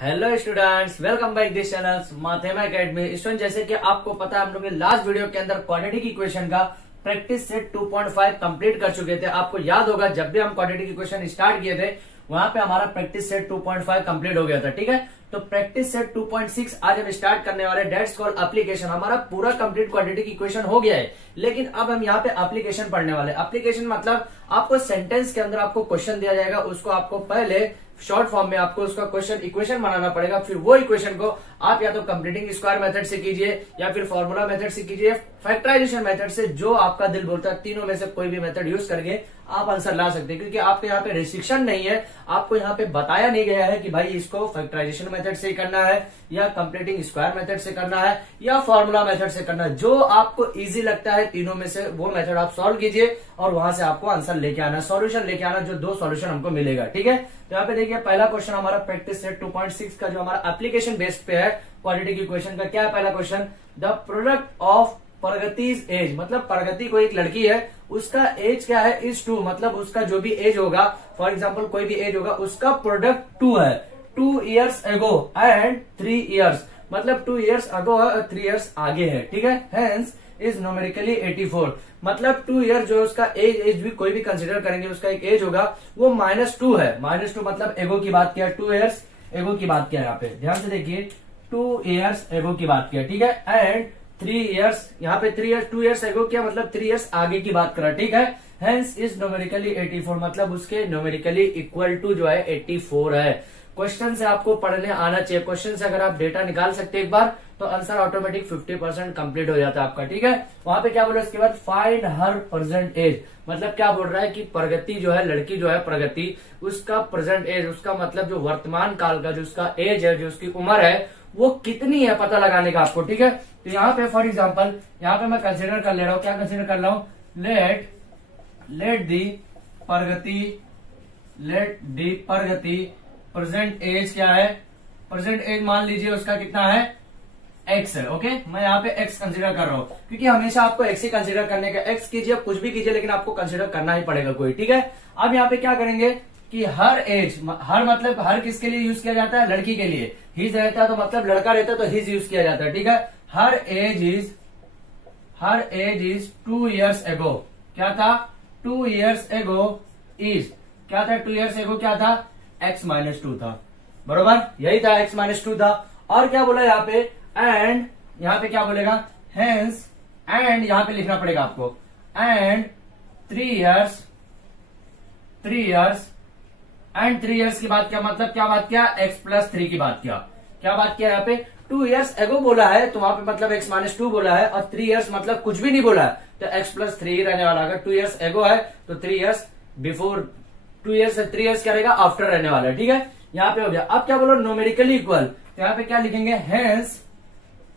Hello students, welcome back this channel Mathema academy. Student, जैसे कि आपको पता है हम लोग ने लास्ट वीडियो के अंदर क्वाड्रेटिक इक्वेशन का प्रैक्टिस सेट 2.5 कंप्लीट कर चुके थे। आपको याद होगा जब भी हम क्वाड्रेटिक इक्वेशन स्टार्ट किए थे वहां पे हमारा प्रैक्टिस सेट 2.5 कंप्लीट हो गया था। ठीक है, तो प्रैक्टिस सेट 2.6 आज हम स्टार्ट करने वाले, डेट्स कॉल्ड एप्लीकेशन। हमारा पूरा कंप्लीट क्वाड्रेटिक इक्वेशन हो गया है, लेकिन अब हम यहाँ पे एप्लीकेशन पढ़ने वाले। एप्लीकेशन मतलब आपको सेंटेंस के अंदर आपको क्वेश्चन दिया जाएगा, उसको आपको पहले शॉर्ट फॉर्म में आपको उसका क्वेश्चन इक्वेशन बनाना पड़ेगा। फिर वो इक्वेशन को आप या तो कंप्लीटिंग स्क्वायर मेथड से कीजिए या फिर फॉर्मूला मेथड से कीजिए, फैक्टराइजेशन मेथड से, जो आपका दिल बोलता है। तीनों में से कोई भी मेथड यूज करके आप आंसर ला सकते हैं, क्योंकि आपके यहाँ पे रिस्ट्रिक्शन नहीं है। आपको यहाँ पे बताया नहीं गया है कि भाई इसको फैक्टराइजेशन मेथड से करना है या कंप्लीटिंग स्क्वायर मेथड से करना है या फॉर्मूला मेथड से करना है। जो आपको इजी लगता है तीनों में से वो मेथड आप सॉल्व कीजिए और वहां से आपको आंसर लेके आना, सॉल्यूशन लेके आना, जो दो सॉल्यूशन हमको मिलेगा। ठीक है, तो यहाँ पे देखिए पहला क्वेश्चन हमारा प्रैक्टिस सेट 2.6 का जो हमारा एप्लीकेशन बेस्ड पे है क्वाड्रेटिक इक्वेशन का। क्या है पहला question? The product of Pragati's age, मतलब प्रगति कोई एक लड़की है, उसका एज क्या है? इज 2, मतलब उसका जो भी एज होगा, फॉर एग्जाम्पल कोई भी एज होगा, उसका प्रोडक्ट 2 है। 2 years ago एंड 3 years, मतलब 2 years ago है और 3 years आगे है। ठीक है, हेंस इज न्यूमेरिकली 84, मतलब 2 year जो उसका एज भी कोई भी कंसिडर करेंगे, उसका एक एज होगा वो -2 है। -2 मतलब एगो की बात किया, 2 years एगो की बात किया। यहाँ पे ध्यान से देखिए, 2 years एगो की बात किया। ठीक है, एंड 3 years, यहाँ पे 2 years एगो क्या, मतलब 3 years आगे की बात करा। ठीक है, हेंस इज न्यूमेरिकली 84, मतलब उसके न्यूमेरिकली इक्वल टू जो है 84 है। क्वेश्चन से आपको पढ़ने आना चाहिए। क्वेश्चन से अगर आप डेटा निकाल सकते हैं एक बार तो आंसर ऑटोमेटिक 50% कंप्लीट हो जाता है आपका। ठीक है, वहां पे क्या बोला उसके बाद? फाइंड हर प्रेजेंट एज, मतलब क्या बोल रहा है कि प्रगति जो है, लड़की जो है प्रगति, उसका प्रेजेंट एज, उसका मतलब जो वर्तमान काल का जो उसका एज है, जो उसकी उम्र है, वो कितनी है पता लगाने का आपको। ठीक है, तो यहाँ पे फॉर एग्जाम्पल यहाँ पे मैं कंसिडर कर ले रहा हूँ, क्या कंसिडर कर रहा हूँ? Let the Pragati present age क्या है? प्रेजेंट एज मान लीजिए उसका कितना है? एक्स है। ओके, मैं यहाँ पे एक्स कंसिडर कर रहा हूँ, क्योंकि हमेशा आपको एक्स ही कंसिडर करने का। एक्स कीजिए, कुछ भी कीजिए, लेकिन आपको कंसिडर करना ही पड़ेगा कोई। ठीक है, अब यहाँ पे क्या करेंगे कि हर एज, हर मतलब हर किसके लिए यूज किया जाता है? लड़की के लिए। हिज रहता है तो मतलब लड़का रहता है तो हिज यूज किया जाता है। ठीक है, हर एज इज 2 years एगो। क्या था? 2 years एगो इज क्या था? 2 years एगो क्या था? x-2 था। बरोबर, यही था, x-2 था। और क्या बोला यहाँ पे? एंड यहाँ पे क्या बोलेगा? हेंस, एंड यहाँ पे लिखना पड़ेगा आपको, एंड 3 years एंड 3 years की बात क्या, मतलब क्या बात किया? x+3 की बात किया। क्या बात किया यहाँ पे? 2 years एगो बोला है तो वहां पे मतलब x-2 बोला है, और 3 years मतलब कुछ भी नहीं बोला है तो x+3 ही रहने वाला। अगर 2 years एगो है तो 3 years बिफोर, 2 years से 3 years क्या रहेगा? आफ्टर रहने वाला है। ठीक है, यहाँ पे हो गया। अब क्या बोलो? न्यूमेरिकली इक्वल, तो यहाँ पे क्या लिखेंगे? हेंस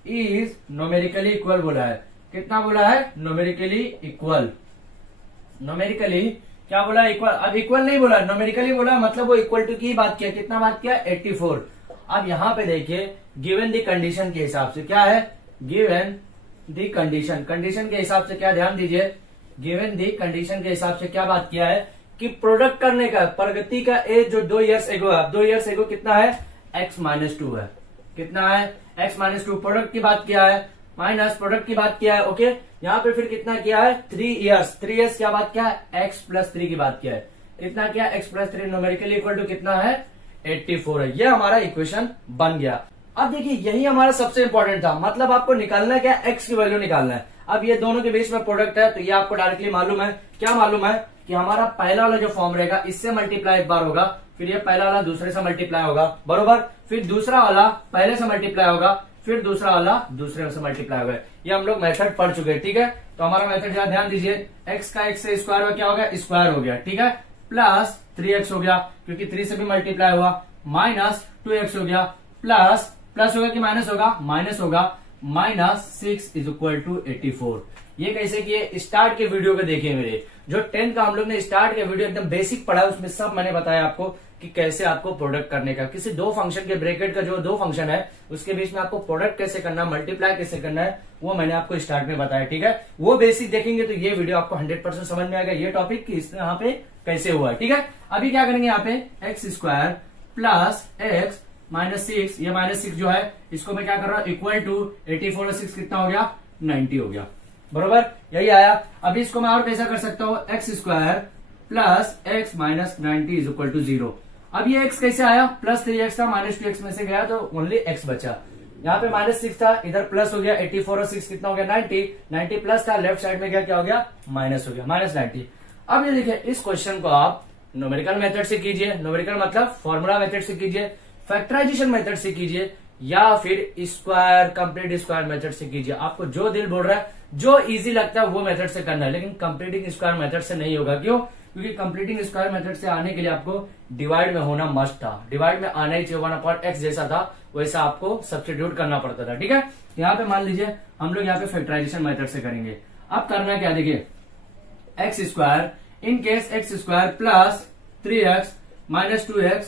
इज न्यूमेरिकली इक्वल बोला है। कितना बोला है? Numerically equal. न्यूमेरिकली क्या बोला? इक्वल। अब इक्वल नहीं बोला, न्यूमेरिकली बोला, मतलब वो इक्वल टू की बात किया। कितना बात किया? 84। अब यहाँ पे देखिए, गिवन दी कंडीशन के हिसाब से क्या है? गिवन दी कंडीशन, कंडीशन के हिसाब से क्या, ध्यान दीजिए, गिवन दी कंडीशन के हिसाब से क्या बात किया है कि प्रोडक्ट करने का, प्रगति का एज जो 2 years एगो है, 2 years एगो कितना है? x-2 है। कितना है? x-2। प्रोडक्ट की बात किया है, माइनस प्रोडक्ट की बात किया है। ओके, यहाँ पे फिर कितना किया है? 3 years। 3 years क्या बात किया है? x+3 की बात किया है। कितना किया? x+3, न्यूमेरिकली इक्वल टू कितना है? 84 है। ये हमारा इक्वेशन बन गया। अब देखिए, यही हमारा सबसे इंपॉर्टेंट था, मतलब आपको निकालना क्या? x की वैल्यू निकालना है। अब ये दोनों के बीच में प्रोडक्ट है तो ये आपको डायरेक्टली मालूम है। क्या मालूम है? कि हमारा पहला वाला जो फॉर्म रहेगा, इससे मल्टीप्लाई एक बार होगा, फिर ये पहला वाला दूसरे से मल्टीप्लाई होगा, बरोबर, फिर दूसरा वाला पहले से मल्टीप्लाई होगा, फिर दूसरा वाला दूसरे से मल्टीप्लाई होगा। ये हम लोग मेथड पढ़ चुके हैं। ठीक है, तो हमारा मेथड जरा ध्यान दीजिए, x का x से स्क्वायर में क्या हो गया? स्क्वायर हो गया। ठीक है, प्लस 3x हो गया, क्योंकि 3 से भी मल्टीप्लाई हुआ, माइनस 2x हो गया, प्लस होगा कि माइनस होगा? माइनस होगा, -6 इज इक्वल टू 84। ये कैसे किए? स्टार्ट के वीडियो को देखिए मेरे, जो 10 का हम लोग ने स्टार्ट के वीडियो एकदम बेसिक पढ़ा है, उसमें सब मैंने बताया आपको कि कैसे आपको प्रोडक्ट करने का, किसी दो फंक्शन के ब्रैकेट का जो दो फंक्शन है उसके बीच में आपको प्रोडक्ट कैसे करना, मल्टीप्लाई कैसे करना है, वो मैंने आपको स्टार्ट में बताया। ठीक है, वो बेसिक देखेंगे तो ये वीडियो आपको 100% समझ में आएगा, ये टॉपिक कि इसमें यहाँ पे कैसे हुआ है। ठीक है, अभी क्या करेंगे? यहाँ पे x² प्लस x -6, ये -6 जो है इसको मैं क्या कर रहा हूं, इक्वल टू 84 और 6 कितना हो गया, 90 हो गया, बरोबर, यही आया। अभी इसको मैं और कैसा कर सकता हूं, x² plus x minus 90 is equal to 0। अब ये x कैसे आया, +3x था, -2x में से गया तो ओनली x बचा। यहाँ पे -6 था, इधर प्लस हो गया, 84 और 6 कितना हो गया, 90 प्लस था, लेफ्ट साइड में गया क्या हो गया, माइनस हो गया, -90। अब ये देखिए, इस क्वेश्चन को आप न्यूमेरिकल मेथड से कीजिए, न्यूमेरिकल मतलब फॉर्मूला मेथड से कीजिए, फैक्टराइजेशन मेथड से कीजिए, या फिर स्क्वायर कंप्लीट स्क्वायर मेथड से कीजिए। आपको जो दिल बोल रहा है, जो इजी लगता है वो मेथड से करना है, लेकिन कंप्लीटिंग स्क्वायर मेथड से नहीं होगा। क्यों? क्योंकि कंप्लीटिंग स्क्वायर मेथड से आने के लिए आपको डिवाइड में होना मस्ट था, डिवाइड में आना ही चाहिए, 1/x जैसा था वैसा आपको सब्स्टिट्यूट करना पड़ता था, ठीक है। यहाँ पे मान लीजिए हम लोग यहाँ पे फैक्टराइजेशन मेथड से करेंगे। अब करना क्या, देखिए x² in case x² plus 3x minus 2x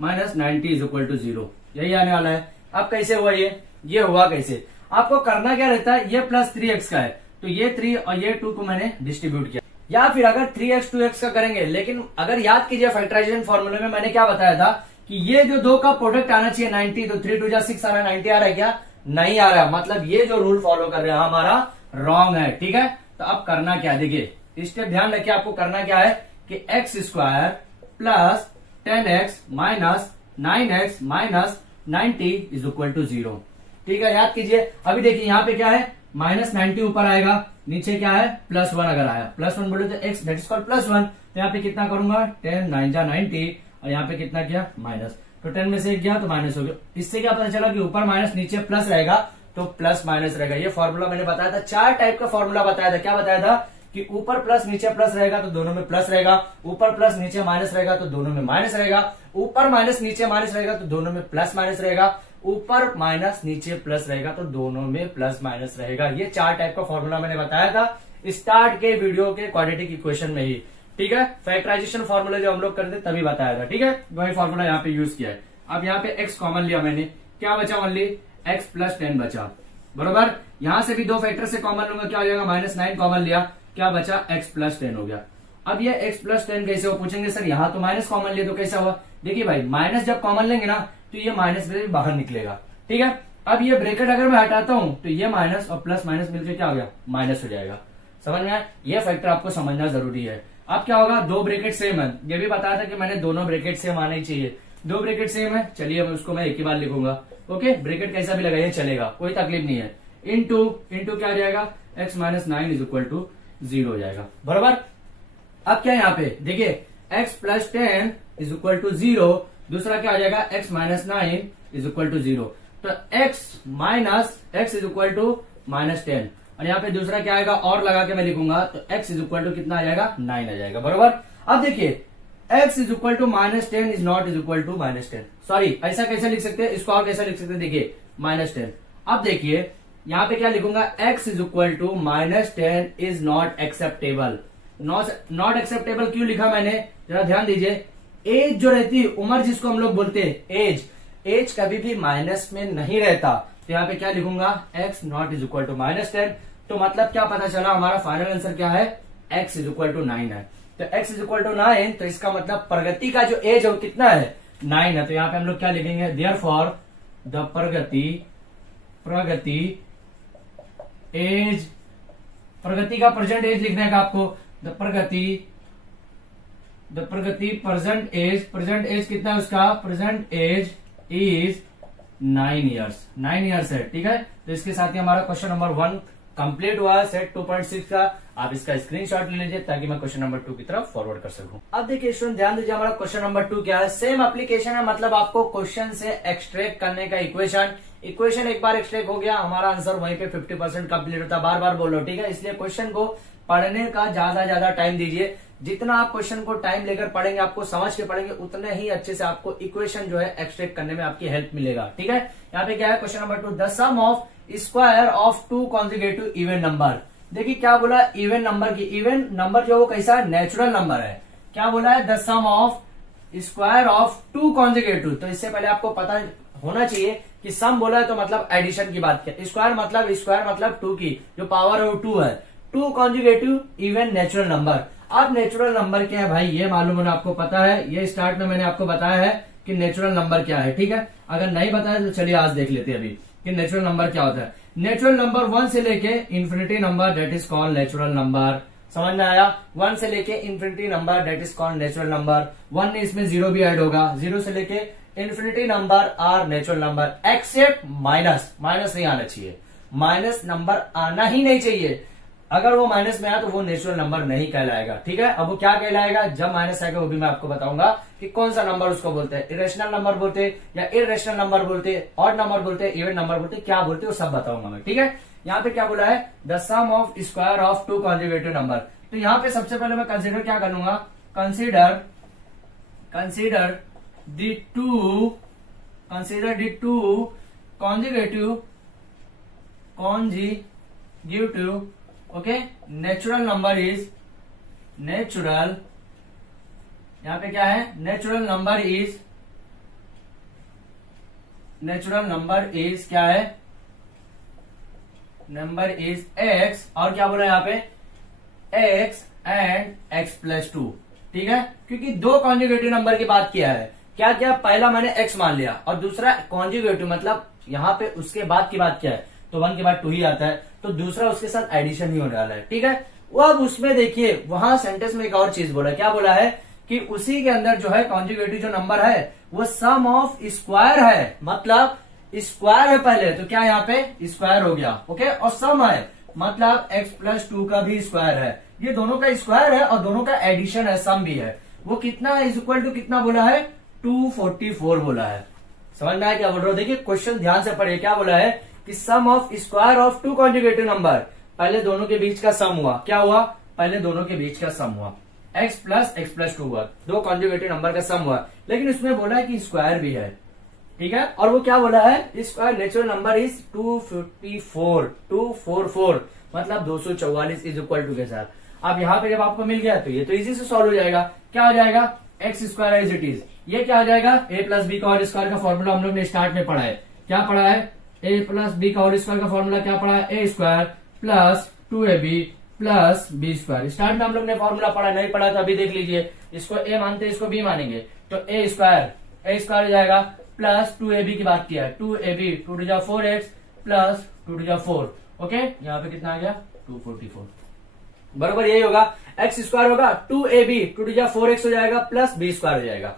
minus 90 is equal to 0, यही आने वाला है। अब कैसे हुआ ये हुआ कैसे, आपको करना क्या रहता है, ये +3x का है तो ये 3 और ये 2 को मैंने डिस्ट्रीब्यूट किया, या फिर अगर 3x 2x का करेंगे, लेकिन अगर याद कीजिए फैक्टराइजेशन फॉर्मूले में मैंने क्या बताया था कि ये जो दो का प्रोडक्ट आना चाहिए 90, तो 3 2 जा 6 आ रहा है, 90 आ रहा है क्या, नहीं आ रहा है, मतलब ये जो रूल फॉलो कर रहे हैं हमारा रॉन्ग है, ठीक है। तो अब करना क्या, देखिए स्टेप ध्यान रखिए, आपको करना क्या है कि x² plus 10x minus 9x minus 90 is equal to 0, ठीक है, याद कीजिए। अभी देखिए यहाँ पे क्या है, -90 ऊपर आएगा, नीचे क्या है +1, अगर आया +1 बोले तो x दैट इज कॉल्ड +1, तो यहाँ पे कितना करूंगा 10 9 जा 90 और यहाँ पे कितना किया माइनस, तो 10 में से 1 गया तो माइनस हो गया। इससे क्या पता चला कि ऊपर माइनस नीचे प्लस रहेगा तो प्लस माइनस रहेगा। ये फॉर्मूला मैंने बताया था, 4 टाइप का फॉर्मूला बताया था। क्या बताया था कि ऊपर प्लस नीचे प्लस रहेगा तो दोनों में प्लस रहेगा, ऊपर प्लस नीचे माइनस रहेगा तो दोनों में माइनस रहेगा, ऊपर माइनस नीचे माइनस रहेगा तो दोनों में प्लस माइनस रहेगा, ऊपर माइनस नीचे प्लस रहेगा तो दोनों में प्लस माइनस रहेगा। ये 4 टाइप का फॉर्मूला मैंने बताया था स्टार्ट के वीडियो के क्वाड्रेटिक इक्वेशन में ही, ठीक है। फैक्टराइजेशन फॉर्मूला जो हम लोग करते तभी बताया था, ठीक है, वही फॉर्मूला यहाँ पे यूज किया है। अब यहाँ पे x कॉमन लिया मैंने, क्या बचा, ओनली x प्लस 10 बचा, बरोबर। यहां से भी 2 फैक्टर से कॉमन लूंगा, क्या हो जाएगा, -9 कॉमन लिया, क्या बचा, x प्लस 10 हो गया। अब ये x प्लस 10 कैसे हो, पूछेंगे सर यहाँ तो माइनस कॉमन लिया तो कैसा हुआ। देखिए भाई, माइनस जब कॉमन लेंगे ना तो ये माइनस में बाहर निकलेगा, ठीक है। अब ये ब्रैकेट अगर मैं हटाता हूं तो ये माइनस और प्लस माइनस मिलकर क्या हो गया, माइनस हो जाएगा। समझ में आया, ये फैक्टर आपको समझना जरूरी है। अब क्या होगा, 2 ब्रैकेट सेम है, ये भी बताया था कि मैंने दोनों ब्रैकेट सेम आने ही चाहिए। 2 ब्रैकेट सेम है, चलिए उसको मैं एक ही बार लिखूंगा, ओके। ब्रैकेट कैसा भी लगाइए चलेगा, कोई तकलीफ नहीं है। इंटू क्या हो जाएगा, x minus 9 is equal to 0 हो जाएगा, बराबर। अब क्या यहाँ पे देखिए, x plus 10 is equal to 0, दूसरा क्या हो जाएगा, x minus 9 is equal to 0, तो x minus x is equal to -10, और यहाँ पे दूसरा क्या आएगा, और लगा के मैं लिखूंगा तो x इज इक्वल टू कितना आ जाएगा, 9 आ जाएगा, बरोबर। अब देखिए x is equal to -10 is not is equal to -10, sorry ऐसा कैसे लिख सकते हैं, इसको और कैसा लिख सकते हैं, देखिए -10। अब देखिए यहाँ पे क्या लिखूंगा, x is equal to -10 is not acceptable. Not acceptable क्यों लिखा मैंने, जरा ध्यान दीजिए। एज जो रहती है, उम्र जिसको हम लोग बोलते हैं, एज कभी भी माइनस में नहीं रहता, तो यहाँ पे क्या लिखूंगा, x not is equal to -10, तो मतलब क्या पता चला, हमारा फाइनल आंसर क्या है, x इज इक्वल टू 9 है। तो x इज इक्वल टू 9, तो इसका मतलब प्रगति का जो एज है वो कितना है, 9 है। तो यहाँ पे हम लोग क्या लिखेंगे, देयरफॉर द प्रगति एज, प्रगति का प्रेजेंट एज लिखने का आपको, द प्रगति प्रेजेंट एज कितना है उसका, प्रेजेंट एज इज 9 ईयर्स है, ठीक है। तो इसके साथ ही हमारा क्वेश्चन नंबर 1 कंप्लीट हुआ सेट 2.6 का। आप इसका स्क्रीनशॉट ले लीजिए ताकि मैं क्वेश्चन नंबर 2 की तरफ फॉरवर्ड कर सकूं। अब देखिए स्टूडेंट, ध्यान दीजिए, हमारा क्वेश्चन नंबर 2 क्या है, सेम एप्लीकेशन है, मतलब आपको क्वेश्चन से एक्सट्रैक्ट करने का इक्वेशन एक बार एक्सट्रैक्ट हो गया, हमारा आंसर वहीं पे 50% कंप्लीट होता है। बार बार बोलो, ठीक है। इसलिए क्वेश्चन को पढ़ने का ज्यादा टाइम दीजिए। जितना आप क्वेश्चन को टाइम लेकर पढ़ेंगे, आपको समझ के पढ़ेंगे, उतने ही अच्छे से आपको इक्वेशन जो है एक्सट्रैक्ट करने में आपकी हेल्प मिलेगा, ठीक है। यहाँ पे क्या है, question number 2, the sum of square of 2 consecutive even number. देखिए क्या बोला, इवन नंबर की, इवन नंबर जो वो कैसा है, नेचुरल नंबर है। क्या बोला है, the sum of square of 2 consecutive. तो इससे पहले आपको पता होना चाहिए कि सम बोला है तो मतलब एडिशन की बात किया, स्क्वायर मतलब 2 की जो पावर है वो 2 है। 2 कॉन्जुगेटिव इवन नेचुरल नंबर। अब नेचुरल नंबर क्या है भाई, ये मालूम होना आपको पता है, ये स्टार्ट में मैंने आपको बताया है कि नेचुरल नंबर क्या है। ठीक है, अगर नहीं बताया तो चलिए आज देख लेते हैं अभी कि नेचुरल नंबर क्या होता है। नेचुरल नंबर 1 से लेके infinity number that is called natural number. समझ में आया? 1 से लेके infinity number that is called natural number. 1 इसमें 0 भी ऐड होगा। 0 से लेके infinity number are natural number except minus. Minus नहीं आना चाहिए, माइनस नंबर आना ही नहीं चाहिए। अगर वो माइनस में आया तो वो नेचुरल नंबर नहीं कहलाएगा। ठीक है, अब वो क्या कहलाएगा जब माइनस आएगा वो भी मैं आपको बताऊंगा कि कौन सा नंबर उसको बोलते हैं। इरेशनल नंबर बोलते या इरेशनल नंबर बोलते, ऑड नंबर बोलते, इवन नंबर बोलते, क्या बोलते वो सब बताऊंगा मैं। ठीक है, यहाँ पे क्या बोला है, the sum of square of two conjugative number. तो यहाँ पे सबसे पहले मैं कंसिडर क्या करूंगा, consider the two conjugative okay. Natural number is यहाँ पे क्या है, नेचुरल नंबर इज क्या है, नंबर इज एक्स, और क्या बोला यहाँ पे एक्स एंड एक्स प्लस 2। ठीक है, क्योंकि दो कॉन्जुगेटिव नंबर की बात किया है। क्या क्या, पहला मैंने एक्स मान लिया और दूसरा कॉन्जुगेटिव मतलब यहाँ पे उसके बाद की बात क्या है, तो 1 के बाद 2 ही आता है, तो दूसरा उसके साथ एडिशन ही होने वाला है। ठीक है, वो अब उसमें देखिए वहां सेंटेंस में एक और चीज बोला, क्या बोला है कि उसी के अंदर जो है कॉन्जुगेटिव जो नंबर है वो सम ऑफ स्क्वायर है, मतलब स्क्वायर है पहले, तो क्या यहाँ पे स्क्वायर हो गया। ओके, और सम है मतलब x प्लस 2 का भी स्क्वायर है, ये दोनों का स्क्वायर है और दोनों का एडिशन है, सम भी है। वो कितना इज इक्वल टू कितना बोला है, 244 बोला है। समझ में आया क्या बोल रहा हूं? देखिए क्वेश्चन ध्यान से पढ़िए, क्या बोला है कि sum of square of two conjugative number, पहले दोनों के बीच का सम हुआ। क्या हुआ, पहले दोनों के बीच का सम हुआ, x प्लस 2 हुआ, दो कॉन्जुगेटिव नंबर का सम हुआ, लेकिन उसमें बोला है कि स्क्वायर भी है। ठीक है, और वो क्या बोला है, स्क्वायर नेचुरल नंबर इज 244 मतलब 244 इज इक्वल टू के साथ। अब यहाँ पे जब आपको मिल गया तो ये तो इजी से सॉल्व हो जाएगा। क्या हो जाएगा, x square as it is, ये क्या हो जाएगा, ए प्लस बी का होल स्क्वायर का फॉर्मूला हम लोग ने स्टार्ट में पढ़ा है। क्या पढ़ा है, ए प्लस बी का होल स्क्वायर का फॉर्मूला क्या पढ़ा है, A square plus 2ab plus B square. Start में हम लोग ने फॉर्मूला पढ़ा, नहीं पढ़ा तो अभी देख लीजिए। इसको ए मानते इसको बी मानेंगे, तो ए स्क्वायर हो जाएगा प्लस 2ab की बात किया है, 2ab 2 to 4x plus 2 to 4। Okay, यहाँ पे कितना आ गया 244, बरोबर यही होगा। एक्स स्क्वायर होगा 2ab 2 टू 4x हो जाएगा प्लस बी स्क्वायर हो जाएगा।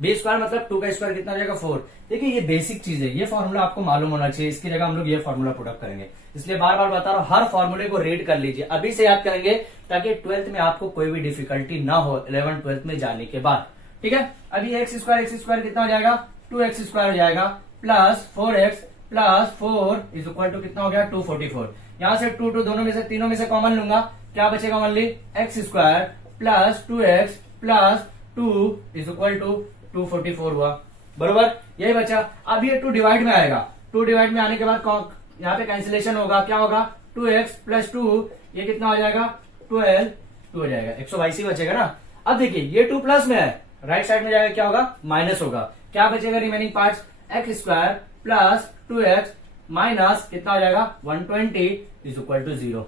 बी स्क्वायर मतलब 2 का स्क्वायर कितना हो जाएगा 4। देखिए ये बेसिक चीज है, ये फॉर्मूला आपको मालूम होना चाहिए, इसकी जगह हम लोग ये फॉर्मूला पुटअप करेंगे, इसलिए बार बार बता रहा हूं हर फॉर्मूले को रीड कर लीजिए, अभी से याद करेंगे ताकि 12th में आपको कोई भी डिफिकल्टी ना हो 11th 12th में जाने के बाद। ठीक है, अभी एक्स स्क्वायर कितना हो जाएगा, 2x स्क्वायर हो जाएगा plus 4x plus 4 is equal to कितना हो गया 244। यहां से 2 दोनों में से तीनों में से कॉमन लूंगा, क्या बचेगा only x square plus 2x plus 2 is equal to 244 हुआ, बरोबर यही बचा। अब ये 2 डिवाइड में आएगा, 2 डिवाइड में आने के बाद यहाँ पे कैंसिलेशन होगा, क्या होगा 2x प्लस 2, ये कितना हो जाएगा 12, 2 हो जाएगा 122 ही बचेगा ना। अब देखिए ये 2 प्लस में है, राइट साइड में जाएगा क्या होगा माइनस होगा, क्या बचेगा remaining parts, x square plus 2x minus कितना हो जाएगा 120 इज इक्वल टू 0।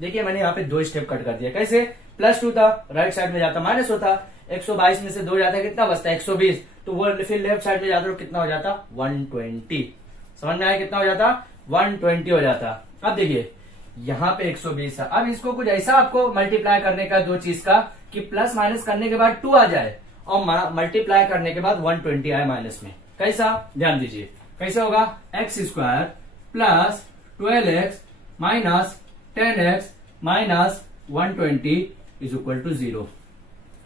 देखिए मैंने यहाँ पे 2 स्टेप कट कर दिया, कैसे, प्लस 2 था राइट साइड में जाता माइनस होता, 122 में से 2 जाता कितना बचता 120, तो वो फिर लेफ्ट साइड में जाता तो कितना हो जाता 120। समझ में आया कितना हो जाता 120 हो जाता। अब देखिए यहाँ पे 120 है, अब इसको कुछ ऐसा आपको मल्टीप्लाई करने का दो चीज का कि प्लस माइनस करने के बाद 2 आ जाए और मल्टीप्लाई करने के बाद 120 आए माइनस में। कैसा, ध्यान दीजिए कैसे होगा, x square plus 12x minus 10x minus 120 is equal to 0।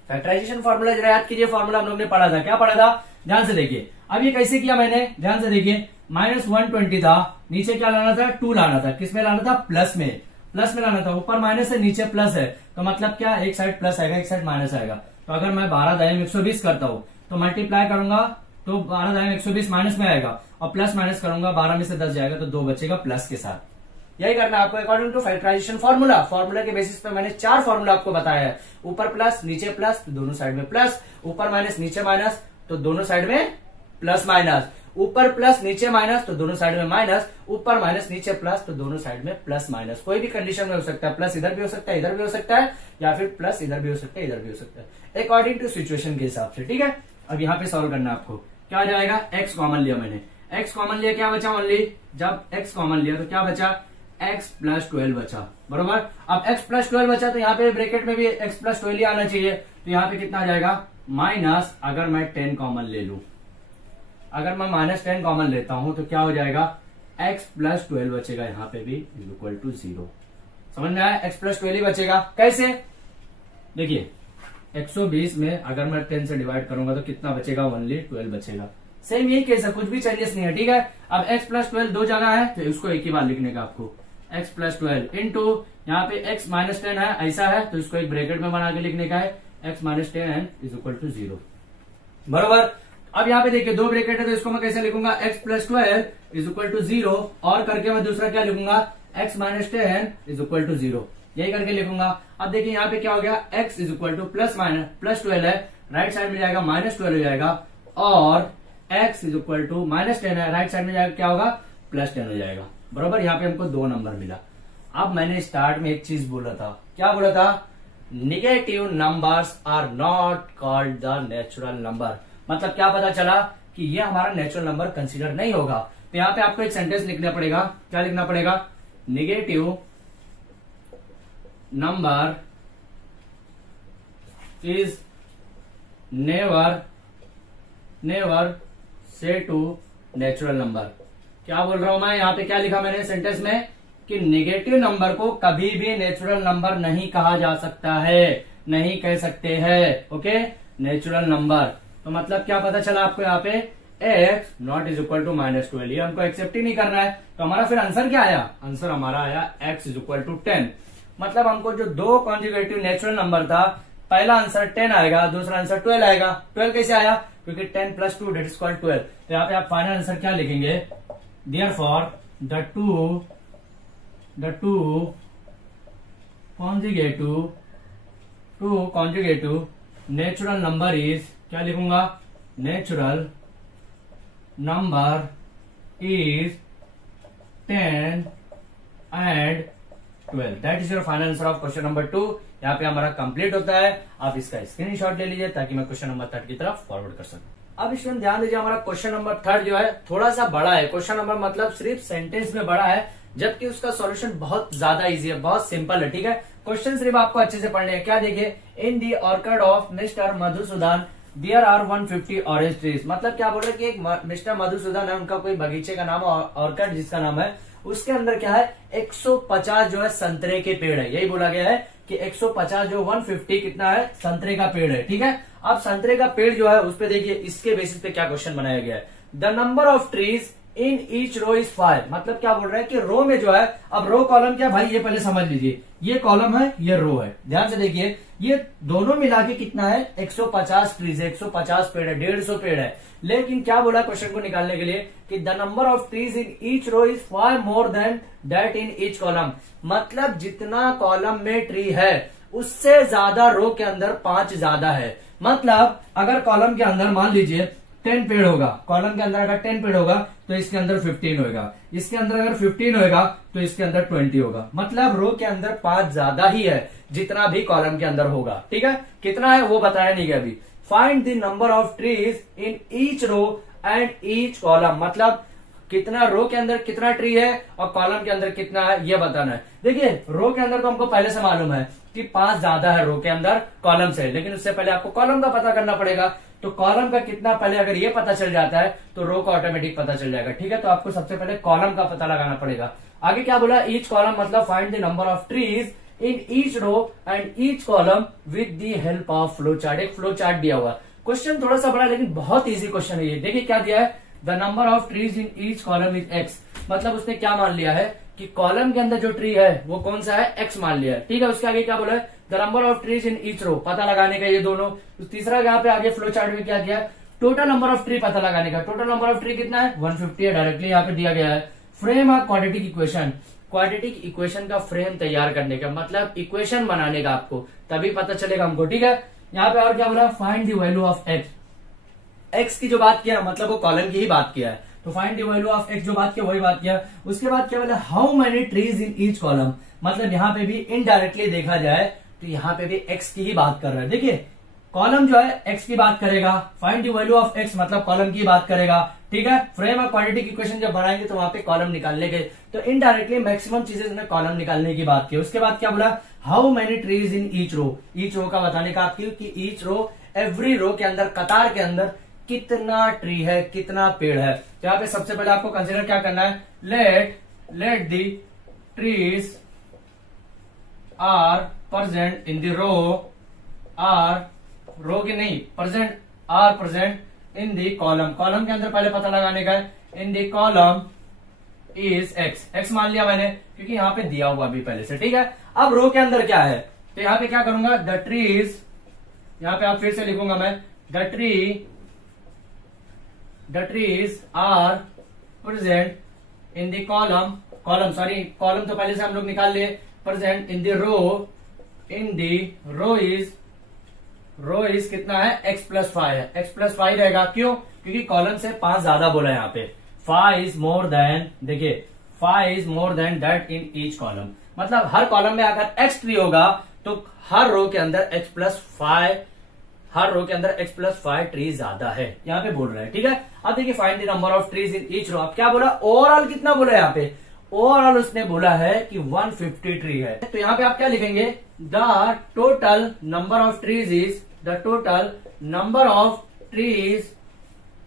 Factorisation formula जरा याद कीजिए, फॉर्मूला हम लोग ने पढ़ा था, क्या पढ़ा था, ध्यान से देखिए। अब ये कैसे किया मैंने, ध्यान से देखिए, माइनस 120 था, नीचे क्या लाना था 2 लाना था, किस में लाना था प्लस में लाना था, ऊपर माइनस है नीचे प्लस है, तो मतलब क्या एक साइड प्लस आएगा एक साइड माइनस आएगा। तो अगर मैं 12 दाएं 120 करता हूं तो मल्टीप्लाई करूंगा तो 12 दाएं 120 माइनस में आएगा और प्लस माइनस करूंगा 12 में से 10 जाएगा तो 2 बचेगा प्लस के साथ। यही करना है आपको according to factorisation formula. Formula के बेसिस पे मैंने 4 फॉर्मूला आपको बताया है, ऊपर प्लस नीचे प्लस तो दोनों साइड में प्लस, ऊपर माइनस नीचे माइनस तो दोनों साइड में प्लस माइनस, ऊपर प्लस नीचे माइनस तो दोनों साइड में माइनस, ऊपर माइनस नीचे प्लस तो दोनों साइड में प्लस माइनस। कोई भी कंडीशन में हो सकता है, प्लस इधर भी हो सकता है इधर भी हो सकता है, या फिर प्लस इधर भी हो सकता है इधर भी हो सकता है, अकॉर्डिंग टू सिचुएशन के हिसाब से। ठीक है, अब यहाँ पे सॉल्व करना है आपको, क्या आ जाएगा, x कॉमन लिया मैंने, x कॉमन लिया, क्या बचा ओनली, जब x कॉमन लिया तो क्या बचा, x प्लस 12 बचा, बरोबर। अब x प्लस 12 बचा तो यहाँ पे ब्रैकेट में भी x प्लस 12 ही आना चाहिए, तो यहाँ पे कितना आ जाएगा माइनस, अगर मैं 10 कॉमन ले लू, अगर मैं -10 कॉमन लेता हूं तो क्या हो जाएगा, x प्लस 12 बचेगा यहाँ पे भी इज इक्वल टू 0। समझ में आया, x प्लस 12 ही बचेगा। कैसे, देखिए 120 में अगर मैं 10 से डिवाइड करूंगा तो कितना बचेगा, ओनली 12 बचेगा। सेम यही केस है, कुछ भी चेंजेस नहीं है, ठीक है। अब x प्लस 12 दो जगह है तो इसको एक ही बार लिखने का आपको, x प्लस 12 इंटू यहाँ पे x माइनस 10 है, ऐसा है तो इसको एक ब्रैकेट में बना के लिखने का है, x minus 10 is equal to 0, बरोबर। अब यहाँ पे देखिए दो ब्रैकेट है तो इसको मैं कैसे लिखूंगा, x plus 12 is equal to 0, और करके मैं दूसरा क्या लिखूंगा, x minus 10 is equal to 0, यही करके लिखूंगा। अब देखिए यहाँ पे क्या हो गया, x is equal two plus 12 है, राइट साइड में जाएगा -12 हो जाएगा, और x इज इक्वल टू -10 है, राइट साइड में जाएगा क्या होगा, +10 हो जाएगा, बरोबर। यहाँ पे हमको 2 नंबर मिला। अब मैंने स्टार्ट में एक चीज बोला था, क्या बोला था, negative numbers are not called the natural number. मतलब क्या पता चला कि ये हमारा नेचुरल नंबर कंसीडर नहीं होगा। तो यहाँ पे आपको एक सेंटेंस लिखना पड़ेगा, क्या लिखना पड़ेगा, negative number is never say to natural number. क्या बोल रहा हूं मैं, यहाँ पे क्या लिखा मैंने सेंटेंस में कि नेगेटिव नंबर को कभी भी नेचुरल नंबर नहीं कहा जा सकता है, नहीं कह सकते हैं, ओके, नेचुरल नंबर। तो मतलब क्या पता चला आपको यहाँ पे, x not is equal to -12, ये हमको एक्सेप्ट ही नहीं करना है। तो हमारा फिर आंसर क्या आया, आंसर हमारा आया x इज इक्वल टू 10। मतलब हमको जो दो कॉन्जुगेटिव नेचुरल नंबर था, पहला आंसर 10 आएगा, दूसरा आंसर 12 आएगा। 12 कैसे आया, क्योंकि 10 प्लस 2 दैट इज कॉल्ड 12। तो यहाँ पे आप फाइनल आंसर क्या लिखेंगे, therefore the two conjugative natural number is, क्या लिखूंगा, natural number is 10 and 12। That is your final answer of question number 2। यहाँ पे हमारा कंप्लीट होता है। आप इसका स्क्रीनशॉट ले लीजिए ताकि मैं क्वेश्चन नंबर 3 की तरफ फॉरवर्ड कर सकूं। अब इसमें ध्यान दीजिए, हमारा क्वेश्चन नंबर 3 जो है थोड़ा सा बड़ा है। क्वेश्चन नंबर मतलब सिर्फ सेंटेंस में बड़ा है, जबकि उसका सॉल्यूशन बहुत ज्यादा इजी है, बहुत सिंपल है, ठीक है। क्वेश्चन सिर्फ आपको अच्छे से पढ़ने हैं। क्या देखिए, in the orchard of mister Madhusudan there are 150 orange trees. मतलब क्या बोल रहे हैं कि एक मिस्टर मधुसूदन है, उनका कोई बगीचे का नाम ऑर्किड जिसका नाम है, उसके अंदर क्या है 150 जो है संतरे के पेड़ है। यही बोला गया है कि 150 जो 150 कितना है संतरे का पेड़ है, ठीक है। अब संतरे का पेड़ जो है उस पे देखिए, इसके बेसिस पे क्या क्वेश्चन बनाया गया है, the number of trees in each row is 5। मतलब क्या बोल रहा है कि रो में जो है, अब रो कॉलम क्या भाई, ये पहले समझ लीजिए, ये कॉलम है ये रो है, ध्यान से देखिए, ये दोनों मिला के कितना है 150 ट्रीज है, 150 पेड़ है, 150 पेड़ है। लेकिन क्या बोला क्वेश्चन को निकालने के लिए कि the number of trees in each row is 5 more than that in each column. मतलब जितना कॉलम में ट्री है उससे ज्यादा रो के अंदर 5 ज्यादा है। मतलब अगर कॉलम के अंदर मान लीजिए 10 पेड़ होगा, कॉलम के अंदर अगर 10 पेड़ होगा तो इसके अंदर 15 होगा, इसके अंदर अगर 15 होगा तो इसके अंदर 20 होगा। मतलब रो के अंदर 5 ज्यादा ही है जितना भी कॉलम के अंदर होगा, ठीक है। कितना है वो बताया नहीं गया अभी। Find the number of trees in each row and each column. मतलब कितना रो के अंदर कितना ट्री है और कॉलम के अंदर कितना है ये बताना है। देखिए रो के अंदर तो हमको पहले से मालूम है कि 5 ज्यादा है रो के अंदर कॉलम से, लेकिन उससे पहले आपको कॉलम का पता करना पड़ेगा। तो कॉलम का कितना पहले अगर ये पता चल जाता है तो रो का ऑटोमेटिक पता चल जाएगा, ठीक है। तो आपको सबसे पहले कॉलम का पता लगाना पड़ेगा। आगे क्या बोला, ईच कॉलम मतलब find the number of trees in each row and each column with the help of flow chart. एक फ्लो चार्ट दिया हुआ। क्वेश्चन थोड़ा सा बड़ा लेकिन बहुत इजी क्वेश्चन है ये। देखिए क्या दिया है, the number of trees in each column is x. मतलब उसने क्या मान लिया है कि कॉलम के अंदर जो ट्री है वो कौन सा है, एक्स मान लिया है, ठीक है। उसके आगे क्या बोला है, the number of trees in each row, पता लगाने का ये दोनों। तीसरा यहाँ पे आगे फ्लो चार्ट में क्या किया, टोटल नंबर ऑफ ट्री पता लगाने का। टोटल नंबर ऑफ ट्री कितना है 150 है, डायरेक्टली यहाँ पे दिया गया है। Frame of quadratic equation, quadratic equation का फ्रेम तैयार करने का, मतलब इक्वेशन बनाने का आपको, तभी पता चलेगा हमको, ठीक है। यहाँ पे और क्या बोला, find the value of x. X की जो बात किया मतलब वो कॉलम की ही बात किया है, तो find the value of x जो बात किया वही बात किया। उसके बाद क्या बोला, how many trees in each column. मतलब यहाँ पे भी इनडायरेक्टली देखा जाए तो यहाँ पे भी एक्स की ही बात कर रहा है। देखिए कॉलम जो है एक्स की बात करेगा, find the value of x मतलब कॉलम की बात करेगा, ठीक है। फ्रेम और क्वाड्रेटिक इक्वेशन जब बनाएंगे तो वहां पे कॉलम निकालने के, तो इनडायरेक्टली मैक्सिमम चीजें इसने कॉलम निकालने की बात की। उसके बाद क्या बोला, how many trees in each row, each row का बताने का आपकी कि ईच रो, एवरी रो के अंदर, कतार के अंदर कितना ट्री है, कितना पेड़ है। तो यहाँ पे सबसे पहले आपको कंसिडर क्या करना है, let the trees are present in the row, are row की नहीं, present, are present in the column, column के अंदर पहले पता लगाने का है, in the column is x, x मान लिया मैंने क्योंकि यहाँ पे दिया हुआ भी पहले से, ठीक है। अब रो के अंदर क्या है, तो यहाँ पे क्या करूंगा, द ट्रीज, यहाँ पे आप फिर से लिखूंगा मैं, the trees are present in the column, column sorry column तो पहले से हम लोग निकाल लिए, present in the row, in the row is कितना है, x प्लस 5 है, x प्लस 5 रहेगा, क्यों, क्योंकि कॉलम से 5 ज्यादा बोला है यहाँ पे, 5 इज मोर देन, देखिए 5 is more than that in each column, मतलब हर कॉलम में अगर x ट्री होगा तो हर रो के अंदर x प्लस 5, हर रो के अंदर x प्लस 5 ट्री ज्यादा है, यहाँ पे बोल रहे हैं, ठीक है। अब देखिए find the number of trees in each row, अब क्या बोला, ओवरऑल कितना बोला है यहाँ पे, ओवरऑल उसने बोला है कि 150 ट्री है, तो यहाँ पे आप क्या लिखेंगे, the total number of trees is, the total number of trees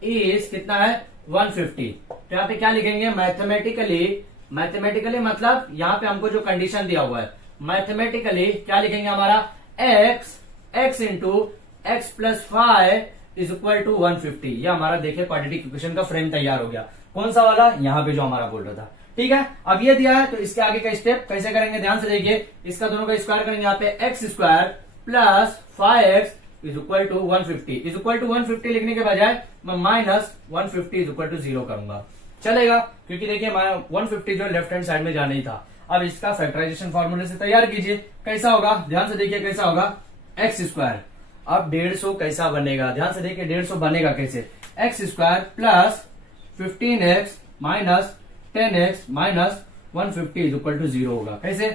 is कितना है, 150। तो यहाँ पे क्या लिखेंगे, मैथमेटिकली मतलब यहाँ पे हमको जो कंडीशन दिया हुआ है, मैथमेटिकली क्या लिखेंगे हमारा, x into x plus 5 is equal to 150। ये हमारा देखिए क्वाड्रेटिक इक्वेशन का फ्रेम तैयार हो गया, कौन सा वाला, यहाँ पे जो हमारा बोल रहा था, ठीक है। अब ये दिया है तो इसके आगे का स्टेप कैसे करेंगे, ध्यान से देखिए, इसका दोनों का स्क्वायर करेंगे, यहाँ पे x square plus 5x is equal to 150, is equal to 150 लिखने के बजाय मैं माइनस 150 इज इक्वल टू 0 करूंगा, चलेगा, क्योंकि देखिए 150 जो लेफ्ट हैंड साइड में जाना ही था। अब इसका फैक्टराइजेशन फॉर्मूले से तैयार कीजिए, कैसा होगा, ध्यान से देखिए कैसा होगा, एक्स स्क्वायर, अब 150 कैसा बनेगा, ध्यान से देखिए 150 बनेगा कैसे, x square plus 15x minus 10x minus 150 is equal to 0 होगा, कैसे,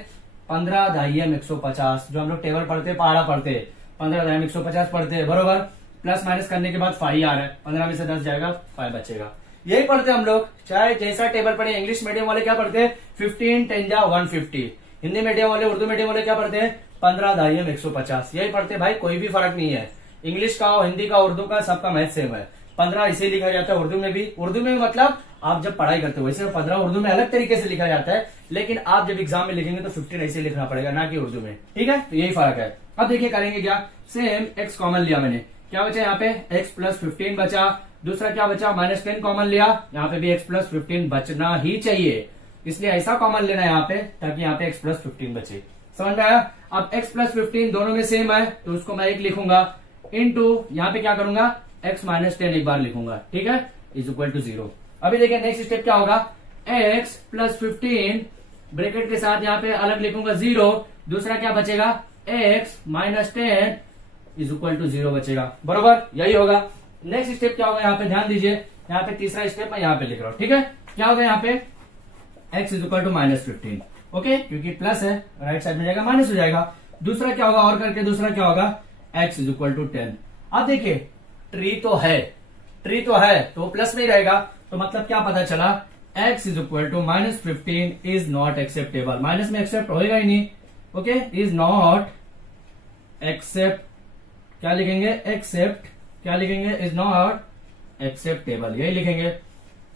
15 दाहियम 150, जो हम लोग टेबल पढ़ते पहाड़ा पढ़ते 15 दाहियम 150 पढ़ते हैं, बरोबर, प्लस माइनस करने के बाद 5 आ रहा है, 15 में से 10 जाएगा, 5 बचेगा, यही पढ़ते हम लोग, चाहे जैसा टेबल पढ़े। इंग्लिश मीडियम वाले क्या पढ़ते हैं, 15 10 जा 150, हिंदी मीडियम वाले, उर्दू मीडियम वाले क्या पढ़ते हैं, 15 दाहियम 150, यही पढ़ते भाई, कोई भी फर्क नहीं है, इंग्लिश का, हिंदी का, उर्दू का, सबका मैथ सेम है, 15 इसे लिखा जाता है, उर्दू में भी मतलब आप जब पढ़ाई करते हो वैसे 15 उर्दू में अलग तरीके से लिखा जाता है, लेकिन आप जब एग्जाम में लिखेंगे तो 15 ऐसे लिखना पड़ेगा, ना कि उर्दू में, ठीक है, तो यही फर्क है। अब देखिए करेंगे क्या, सेम x कॉमन लिया मैंने, क्या बचा यहाँ पे, x प्लस 15 बचा, दूसरा क्या बचा, माइनस 10 कॉमन लिया, यहाँ पे भी x प्लस 15 बचना ही चाहिए, इसलिए ऐसा कॉमन लेना है यहाँ पे ताकि यहाँ पे x प्लस 15 बचे, समझ में आया। अब x प्लस 15 दोनों में सेम है तो उसको मैं एक लिखूंगा, इनटू यहाँ पे क्या करूंगा, x माइनस 10 एक बार लिखूंगा, ठीक है, इज इक्वल टू 0। अभी देखिए नेक्स्ट स्टेप क्या होगा, x प्लस 15 ब्रैकेट के साथ यहाँ पे अलग लिखूंगा 0, दूसरा क्या बचेगा, x minus 10 is equal to 0 बचेगा, बरोबर, यही होगा। नेक्स्ट स्टेप क्या होगा, यहाँ पे ध्यान दीजिए, यहाँ पे तीसरा स्टेप मैं यहाँ पे लिख रहा हूँ, ठीक है, क्या होगा यहाँ पे, x is equal to minus 15, okay, क्योंकि प्लस है, राइट साइड में जाएगा माइनस हो जाएगा। दूसरा क्या होगा, और करके दूसरा क्या होगा, x इज इक्वल टू 10। अब देखिए ट्री तो है तो प्लस में ही रहेगा, तो मतलब क्या पता चला, x is equal to minus 15 is not acceptable, minus में एक्सेप्ट होएगा ही नहीं, ओके, इज नॉट एक्सेप्ट, क्या लिखेंगे, एक्सेप्ट, क्या लिखेंगे, इज नॉट एक्सेप्टेबल, यही लिखेंगे।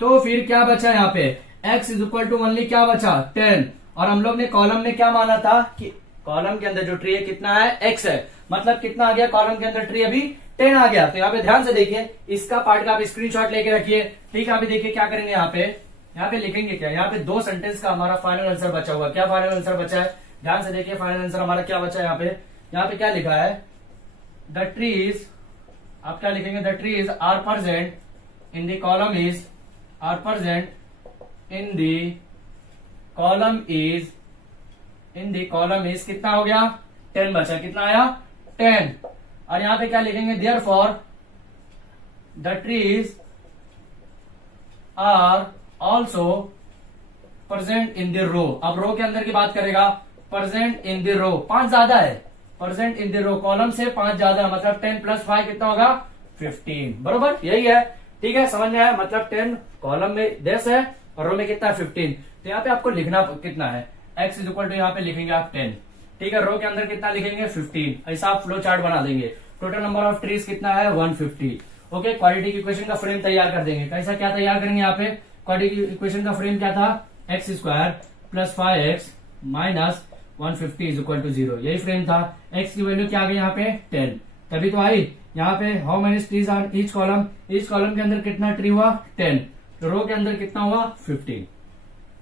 तो फिर क्या बचा यहाँ पे, x is equal to only क्या बचा, 10, और हम लोग ने कॉलम में क्या माना था कि कॉलम के अंदर जो ट्री है कितना है, x है, मतलब कितना आ गया, कॉलम के अंदर ट्री अभी 10 आ गया। तो यहाँ पे ध्यान से देखिए, इसका पार्ट का आप स्क्रीनशॉट लेके रखिए, ठीक है। अभी देखिए क्या करेंगे, यहाँ पे लिखेंगे क्या, यहाँ पे 2 सेंटेंस का हमारा फाइनल आंसर बचा हुआ, क्या फाइनल आंसर बचा है, ध्यान से देखिए, फाइनल आंसर हमारा क्या बचा है, यहाँ पे क्या लिखा है, द ट्रीज, आप क्या लिखेंगे, the trees are present in the column is, are present in the column is कितना हो गया, 10 बचा, कितना आया, 10। और यहां पे क्या लिखेंगे, therefore the trees are also present in the row. अब रो के अंदर की बात करेगा, प्रेजेंट इन द रो, 5 ज्यादा है, present in the row, column से 5 ज्यादा, मतलब 10 प्लस 5 कितना होगा 15, बरोबर यही है। ठीक है, समझ में आया, मतलब 10 कॉलम में 10 है और रो में कितना 15। तो यहाँ पे आपको लिखना कितना है, x इज इक्वल टू यहाँ पे लिखेंगे आप 10, ठीक है, रो के अंदर कितना लिखेंगे 15, ऐसा आप फ्लो चार्ट बना देंगे। टोटल नंबर ऑफ ट्रीज कितना है 150। ओके, क्वाड्रेटिक इक्वेशन का फ्रेम तैयार कर देंगे। कैसा क्या तैयार करेंगे यहाँ पे, क्वाड्रेटिक इक्वेशन का फ्रेम क्या था, x square plus 5x minus 150 is equal to 0, यही फ्रेम था। x की वैल्यू क्या आ गई यहाँ पे 10, तभी तो आई। यहाँ पे how many trees are each column, each column के अंदर कितना ट्री हुआ 10, तो रो के अंदर कितना हुआ 15।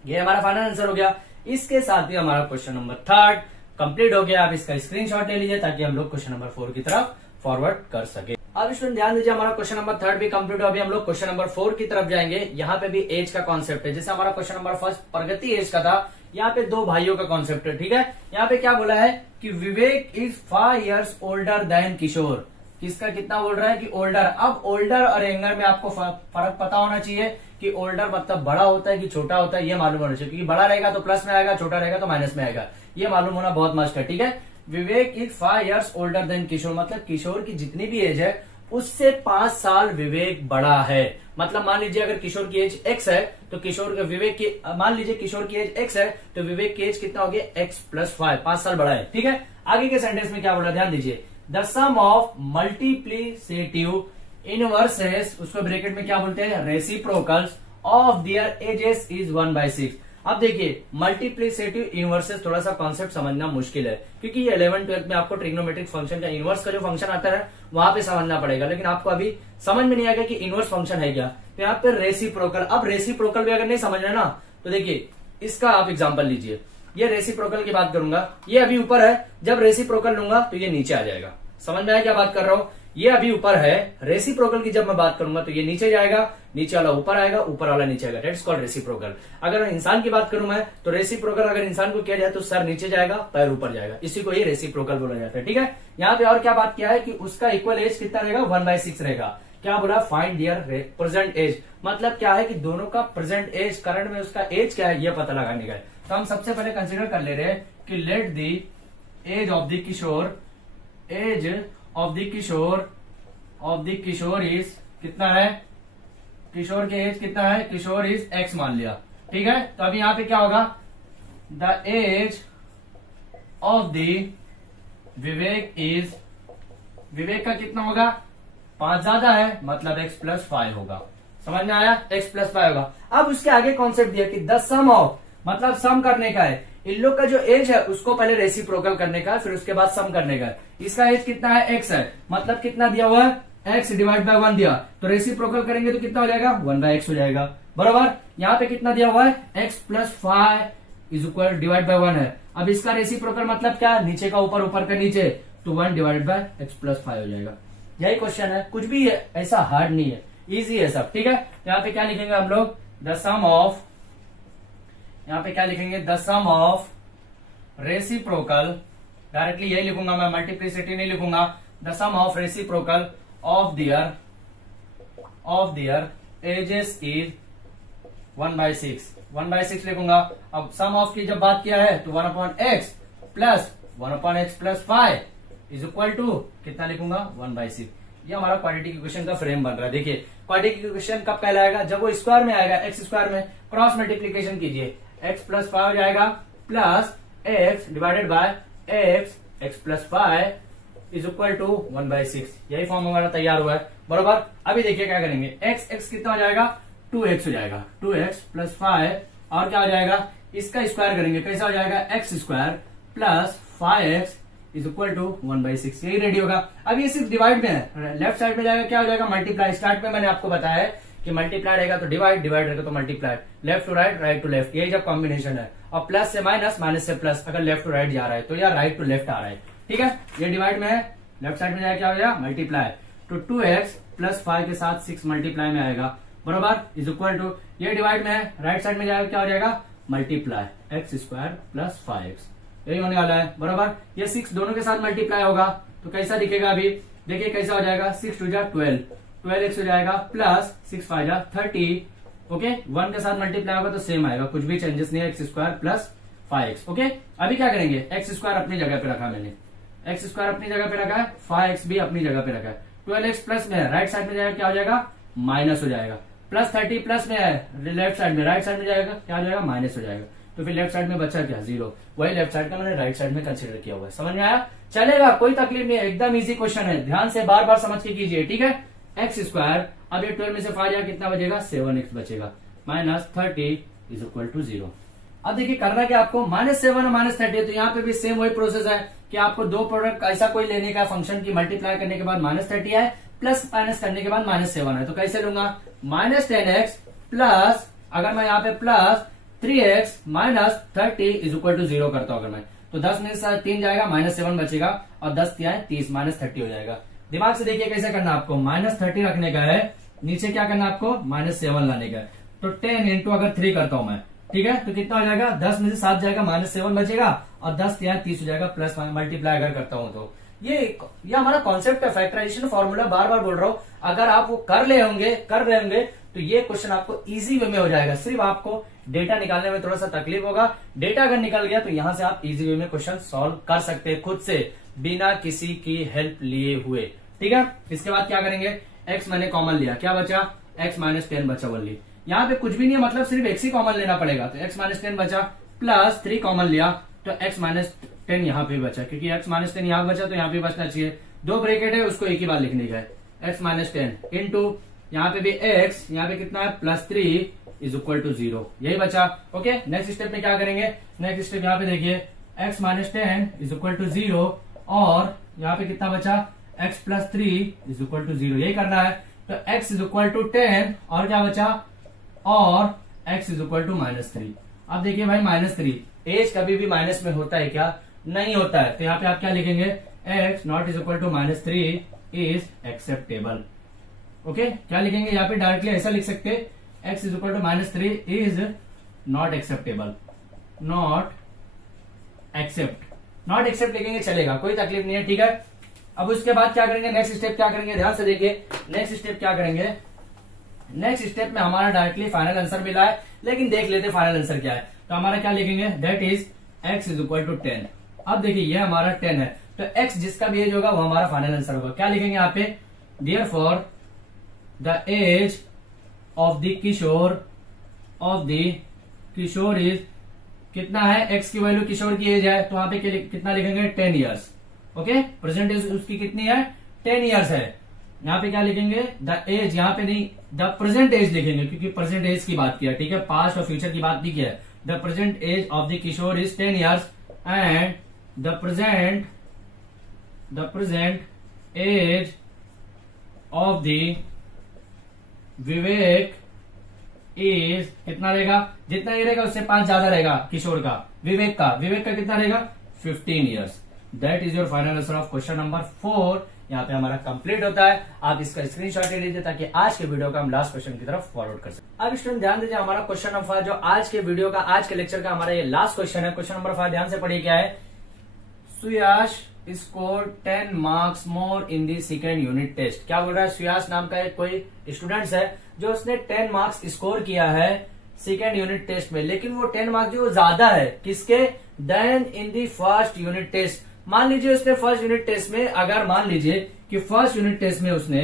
ये हमारा फाइनल आंसर हो गया। इसके साथ ही हमारा क्वेश्चन नंबर 3 कंप्लीट हो गया। आप इसका स्क्रीनशॉट ले लीजिए ताकि हम लोग क्वेश्चन नंबर 4 की तरफ फॉरवर्ड कर सके। अब इसमें ध्यान दीजिए, हमारा क्वेश्चन नंबर 3 भी कंप्लीट हो, अभी हम लोग क्वेश्चन नंबर 4 की तरफ जाएंगे। यहाँ पे भी एज का कॉन्सेप्ट है, जैसे हमारा क्वेश्चन नंबर 1 प्रगति एज का था, यहाँ पे 2 भाइयों का कॉन्सेप्ट है। ठीक है, यहाँ पे क्या बोला है कि विवेक इज 5 years ओल्डर देन किशोर। किसका कितना बोल रहा है कि ओल्डर। अब ओल्डर और यंगर में आपको फर्क पता होना चाहिए कि ओल्डर मतलब बड़ा होता है कि छोटा होता है, ये मालूम होना चाहिए, क्योंकि बड़ा रहेगा तो प्लस में आएगा, छोटा रहेगा तो माइनस में आएगा, ये मालूम होना बहुत मस्ट है। ठीक है, विवेक इज 5 years ओल्डर देन किशोर, मतलब किशोर की जितनी भी एज है उससे 5 साल विवेक बड़ा है। मतलब मान लीजिए अगर किशोर की एज x है तो किशोर विवेक की, मान लीजिए किशोर की एज x है तो विवेक की एज कितना हो गया x प्लस 5 साल बड़ा है। ठीक है, आगे के सेंटेंस में क्या बोला ध्यान दीजिए, द सम ऑफ मल्टीप्लीसेटिव इनवर्सेस, उसको ब्रैकेट में क्या बोलते हैं reciprocals of their ages is 1/6। अब देखिए मल्टीप्लीसेटिव इनवर्सेस थोड़ा सा कॉन्सेप्ट समझना मुश्किल है, क्योंकि ये 11th-12th में आपको ट्रिग्नोमेट्रिक फंक्शन का इनवर्स का जो फंक्शन आता है वहां पे समझना पड़ेगा, लेकिन आपको अभी समझ में नहीं आएगा कि इनवर्स फंक्शन है क्या। तो यहाँ पे रेसिप्रोकल, अब रेसिप्रोकल भी अगर नहीं समझ रहे ना तो देखिए इसका आप एग्जाम्पल लीजिए। ये रेसिप्रोकल की बात करूंगा, ये अभी ऊपर है, जब रेसिप्रोकल लूंगा तो ये नीचे आ जाएगा। समझ में आया क्या बात कर रहा हूं, ये अभी ऊपर है, रेसिप्रोकल की जब मैं बात करूंगा तो ये नीचे जाएगा, नीचे वाला ऊपर आएगा, ऊपर वाला नीचे आएगा, दैट्स कॉल्ड रेसिप्रोकल। अगर इंसान की बात करूं मैं तो रेसिप्रोकल अगर इंसान को किया जाए तो सर नीचे जाएगा, पैर ऊपर जाएगा, इसी को ये रेसिप्रोकल बोला जाता है। ठीक है, यहाँ पे और क्या बात किया है कि उसका इक्वल एज कितना रहेगा 1/6 रहेगा। क्या बोला, फाइंड देयर प्रेजेंट एज, मतलब क्या है कि दोनों का प्रेजेंट एज, करंट में उसका एज क्या है ये पता लगाने का है। तो हम सबसे पहले कंसिडर कर ले रहे हैं कि let the age of the Kishore, age of the Kishore is कितना है, किशोर के एज कितना है, किशोर इज x मान लिया। ठीक है, तो अभी यहां पे क्या होगा, the age of the Vivek is, Vivek का कितना होगा 5 ज्यादा है, मतलब x प्लस 5 होगा। समझ में आया, x प्लस 5 होगा। अब उसके आगे कॉन्सेप्ट दिया कि द सम ऑफ, मतलब सम करने का है, इन लोग का जो एज है उसको पहले रेसिप्रोकल करने का, फिर उसके बाद सम करने का। इसका एज कितना है x है, मतलब कितना दिया हुआ है x डिवाइड बाय 1 दिया, तो रेसिप्रोकल करेंगे तो कितना हो जाएगा 1/x हो जाएगा, बराबर। यहाँ पे कितना दिया हुआ है x plus 5 is equal divide by 1 है। अब इसका रेसिप्रोकल मतलब क्या, नीचे का ऊपर, ऊपर का नीचे, तो 1 डिवाइड बाय x प्लस 5 हो जाएगा। यही क्वेश्चन है, कुछ भी है, ऐसा हार्ड नहीं है, इजी है सब। ठीक है, तो यहाँ पे क्या लिखेंगे हम लोग, द सम ऑफ, यहाँ पे क्या लिखेंगे, the sum of reciprocal, directly यही लिखूंगा मैं, मल्टीप्लिसिटी नहीं लिखूंगा, the sum of reciprocal of their ages is 1/6 लिखूंगा। अब सम ऑफ की जब बात किया है तो 1/x plus 1/x plus 5 is equal to कितना लिखूंगा 1/6। ये हमारा क्वाड्रेटिक इक्वेशन का फ्रेम बन रहा है। देखिए क्वाड्रेटिक इक्वेशन कब कहलाएगा, जब वो स्क्वायर में आएगा, x स्क्वायर में क्रॉस मल्टीप्लीकेशन कीजिए, x प्लस 5 हो जाएगा plus x divided by x plus 5 is equal to 1/6। यही फॉर्म हमारा तैयार हुआ है, बरोबर। अभी देखिए क्या करेंगे, x कितना हो जाएगा 2x हो जाएगा, 2x प्लस 5 और क्या हो जाएगा, इसका स्क्वायर करेंगे, कैसा हो जाएगा x square plus 5x is equal to 1/6, यही रेडी होगा। अब ये सिर्फ डिवाइड में है, लेफ्ट साइड में जाएगा क्या हो जाएगा मल्टीप्लाई। स्टार्ट में मैंने आपको बताया है कि मल्टीप्लाई रहेगा तो डिवाइड, डिवाइड रहेगा तो multiply, left to right, right to left, यही जब कॉम्बिनेशन है। और प्लस से माइनस, माइनस से प्लस, अगर लेफ्ट टू राइट जा रहा है तो या राइट टू लेफ्ट आ रहा है। ठीक है, ये डिवाइड में है, लेफ्ट साइड में जाएगा क्या हो जाएगा मल्टीप्लाई, तो 2x प्लस 5 के साथ 6 मल्टीप्लाई में आएगा, बरोबर, इज इक्वल टू, ये डिवाइड में है, राइट साइड में जाएगा क्या हो जाएगा multiply x square plus 5x, यही होने वाला है, बरोबर। ये 6 दोनों के साथ मल्टीप्लाई होगा तो कैसा दिखेगा, अभी देखिए कैसा हो जाएगा, 6 2 जा 12, 12x हो जाएगा प्लस 6 5 जा 30। ओके, 1 के साथ मल्टीप्लाई होगा तो सेम आएगा, कुछ भी चेंजेस नहीं है, x square plus 5x। Okay, अभी क्या करेंगे, x स्क्वायर अपनी जगह पे रखा मैंने, एक्स स्क्वायर अपनी जगह पे रखा है, 5x भी अपनी जगह पे रखा है। 12x प्लस में है, राइट साइड में जाएगा क्या हो जाएगा, माइनस हो जाएगा। प्लस 30 प्लस में है लेफ्ट साइड में, राइट साइड में जाएगा क्या हो जाएगा, माइनस हो जाएगा। तो फिर लेफ्ट साइड में बचा क्या, 0। वही लेफ्ट साइड का मैंने राइट साइड में कंसीडर किया हुआ है। समझ में आया, चलेगा, कोई तकलीफ नहीं है, एकदम इजी क्वेश्चन है, ध्यान से बार बार समझ के कीजिए, ठीक है। एक्स स्क्वायर, अब ये 12 में से 5 जाएगा कितना बचेगा, 7x बचेगा, माइनस 30 इज इक्वल टू 0। अब देखिए करना क्या आपको, -7 और -30, तो यहाँ पे भी सेम वही प्रोसेस है कि आपको दो प्रोडक्ट ऐसा कोई लेने का फंक्शन की मल्टीप्लाई करने के बाद -30 है, प्लस माइनस करने के बाद -7 है। तो कैसे लूंगा, -10x प्लस, अगर मैं यहाँ पे plus 3x minus 30 is equal to 0 करता हूं अगर मैं, तो 10 में से 3 जाएगा, -7 बचेगा, और 10 क्या है 30, -30 हो जाएगा। दिमाग से देखिए कैसे करना आपको, -30 रखने का है, नीचे क्या करना आपको, -7 लाने का है। तो 10 इंटू अगर 3 करता हूं मैं, ठीक है, तो कितना हो जाएगा, 10 में से 7 जाएगा, -7 बचेगा, और 10 या 30 हो जाएगा, प्लस मल्टीप्लाई अगर करता हूं तो ये हमारा कॉन्सेप्ट है, फैक्टराइजेशन फॉर्मूला, बार बार बोल रहा हूं। अगर आप वो कर रहे होंगे तो ये क्वेश्चन आपको इजी वे में हो जाएगा। सिर्फ आपको डेटा निकालने में थोड़ा सा तकलीफ होगा, डेटा अगर निकल गया तो यहां से आप इजी वे में क्वेश्चन सॉल्व कर सकते हैं खुद से, बिना किसी की हेल्प लिए हुए, ठीक है। इसके बाद क्या करेंगे, x मैंने कॉमन लिया, क्या बचा, x -10 बचा ओनली। यहाँ पे कुछ भी नहीं है, मतलब सिर्फ x ही कॉमन लेना पड़ेगा, तो x -10 बचा, प्लस 3 कॉमन लिया तो x -10 यहाँ पे बचा, क्योंकि x -10 यहाँ बचा तो यहाँ पे बचना चाहिए, 2 ब्रैकेट है उसको एक ही बार लिखने का है, x -10 इंटू यहाँ पे भी x, यहाँ पे कितना है +3 इज इक्वल टू 0, यही बचा। ओके, नेक्स्ट स्टेप में क्या करेंगे, नेक्स्ट स्टेप यहाँ पे देखिए, x -10 इज इक्वल टू 0, और यहाँ पे कितना बचा, x +3 इज इक्वल टू 0, यही करना है। तो x इज इक्वल टू 10, और क्या बचा, और x इज इक्वल टू -3। अब देखिए भाई -3, एज कभी भी माइनस में होता है क्या, नहीं होता है, तो यहाँ पे आप क्या लिखेंगे, x not is equal to -3 is acceptable. Okay, क्या लिखेंगे यहाँ पे, डायरेक्टली ऐसा लिख सकते, x is equal to -3 is not acceptable, not accept लिखेंगे, चलेगा, कोई तकलीफ नहीं है, ठीक है। अब उसके बाद क्या करेंगे, नेक्स्ट स्टेप क्या करेंगे, ध्यान से देखिए, नेक्स्ट स्टेप क्या करेंगे, नेक्स्ट स्टेप में हमारा डायरेक्टली फाइनल आंसर मिला है, लेकिन देख लेते फाइनल आंसर क्या है। तो हमारा क्या लिखेंगे, that is x is equal to 10। अब देखिए ये हमारा 10 है, तो x जिसका भी एज होगा वो हमारा फाइनल आंसर होगा। क्या लिखेंगे यहाँ पे, therefore the age of the Kishore is, कितना है, x की वैल्यू किशोर की एज है, तो वहां पे कितना लिखेंगे, 10 ईयर्स। ओके, प्रेजेंट एज उसकी कितनी है, 10 ईयर्स है। यहाँ पे क्या लिखेंगे, द एज, यहाँ पे नहीं, द प्रेजेंट एज लिखेंगे, क्योंकि प्रेजेंट एज की बात किया, ठीक है, पास्ट और फ्यूचर की बात नहीं किया। The present age of the Kishore is 10 years, and the present age of the Vivek is, कितना रहेगा, जितना ये रहेगा उससे 5 ज्यादा रहेगा किशोर का, विवेक का कितना रहेगा, 15 years. That is your final answer of question number 4। यहाँ पे हमारा कंप्लीट होता है, आप इसका स्क्रीनशॉट ले लीजिए ताकि आज के वीडियो का हम लास्ट क्वेश्चन की तरफ फॉरवर्ड कर सकें। अब स्टूडेंट ध्यान दीजिए, हमारा क्वेश्चन नंबर 5 जो आज के वीडियो का, आज के लेक्चर का हमारा ये लास्ट क्वेश्चन है। क्वेश्चन नंबर 5 ध्यान से पढ़िए, क्या है, Suyash score 10 marks more in the second unit test. क्या बोल रहा है, सुयाश नाम का एक कोई स्टूडेंट्स है जो उसने 10 मार्क्स स्कोर किया है सेकेंड यूनिट टेस्ट में, लेकिन वो 10 मार्क्स जो ज्यादा है किसके, than in the first unit test. मान लीजिए उसने फर्स्ट यूनिट टेस्ट में, अगर मान लीजिए कि फर्स्ट यूनिट टेस्ट में उसने,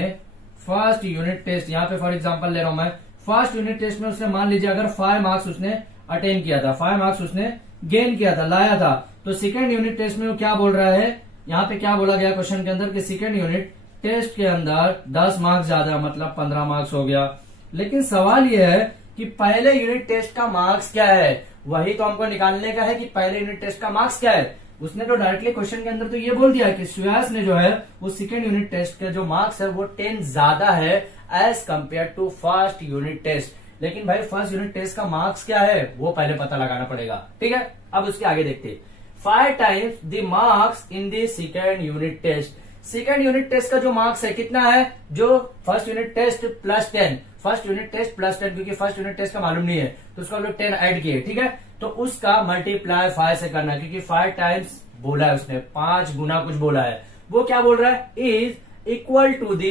फर्स्ट यूनिट टेस्ट यहाँ पे फॉर एग्जांपल ले रहा हूं मैं, फर्स्ट यूनिट टेस्ट में उसने मान लीजिए अगर 5 मार्क्स उसने अटेन किया था, 5 मार्क्स उसने गेन किया था, लाया था, तो सेकेंड यूनिट टेस्ट में वो क्या बोल रहा है, यहाँ पे क्या बोला गया क्वेश्चन के अंदर कि सेकेंड यूनिट टेस्ट के अंदर 10 मार्क्स ज्यादा, मतलब 15 मार्क्स हो गया। लेकिन सवाल यह है कि पहले यूनिट टेस्ट का मार्क्स क्या है, वही तो हमको निकालने का है कि पहले यूनिट टेस्ट का मार्क्स क्या है। उसने तो डायरेक्टली क्वेश्चन के अंदर तो ये बोल दिया कि सुयास ने जो है वो सेकेंड यूनिट टेस्ट का जो मार्क्स है वो 10 ज्यादा है as compare to first unit test. लेकिन भाई फर्स्ट यूनिट टेस्ट का मार्क्स क्या है वो पहले पता लगाना पड़ेगा, ठीक है। अब उसके आगे देखते हैं, 5 times the marks in the second unit test. Second unit test का जो मार्क्स है कितना है, जो first unit test plus 10, first unit test plus 10, क्योंकि फर्स्ट यूनिट टेस्ट का मालूम नहीं है तो उसका हम लोग 10 ऐड किए, ठीक है। तो उसका मल्टीप्लाई 5 से करना, क्योंकि 5 टाइम्स बोला है उसने, 5 गुना कुछ बोला है, वो क्या बोल रहा है, is equal to the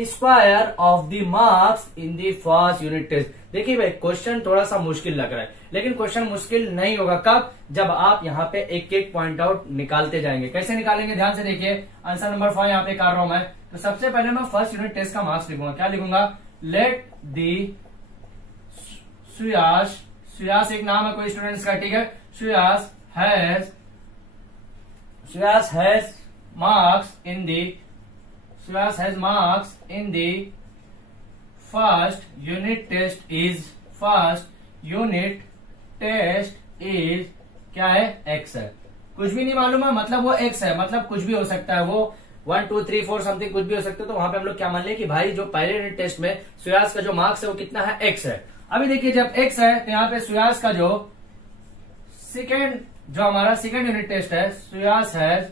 square of the marks in the first unit test. देखिए भाई क्वेश्चन थोड़ा सा मुश्किल लग रहा है, लेकिन क्वेश्चन मुश्किल नहीं होगा कब, जब आप यहाँ पे एक एक पॉइंट आउट निकालते जाएंगे। कैसे निकालेंगे ध्यान से देखिए, आंसर नंबर 5 यहाँ पे कर रहा हूं मैं। तो सबसे पहले मैं फर्स्ट यूनिट टेस्ट का मार्क्स लिखूंगा। क्या लिखूंगा? लेट दी सुयास एक नाम है कोई स्टूडेंट्स का, ठीक है। सुयास has marks in the first unit test is क्या है? x है। कुछ भी नहीं मालूम है मतलब वो x है, मतलब कुछ भी हो सकता है, वो 1 2 3 4 समथिंग कुछ भी हो सकता है। तो वहां पे हम लोग क्या मान लें कि भाई जो पहले यूनिट टेस्ट में सुयास का जो मार्क्स है वो कितना है? x है। अभी देखिए जब x है तो यहाँ पे सुयास का जो हमारा सेकेंड यूनिट टेस्ट है, सुयास हैज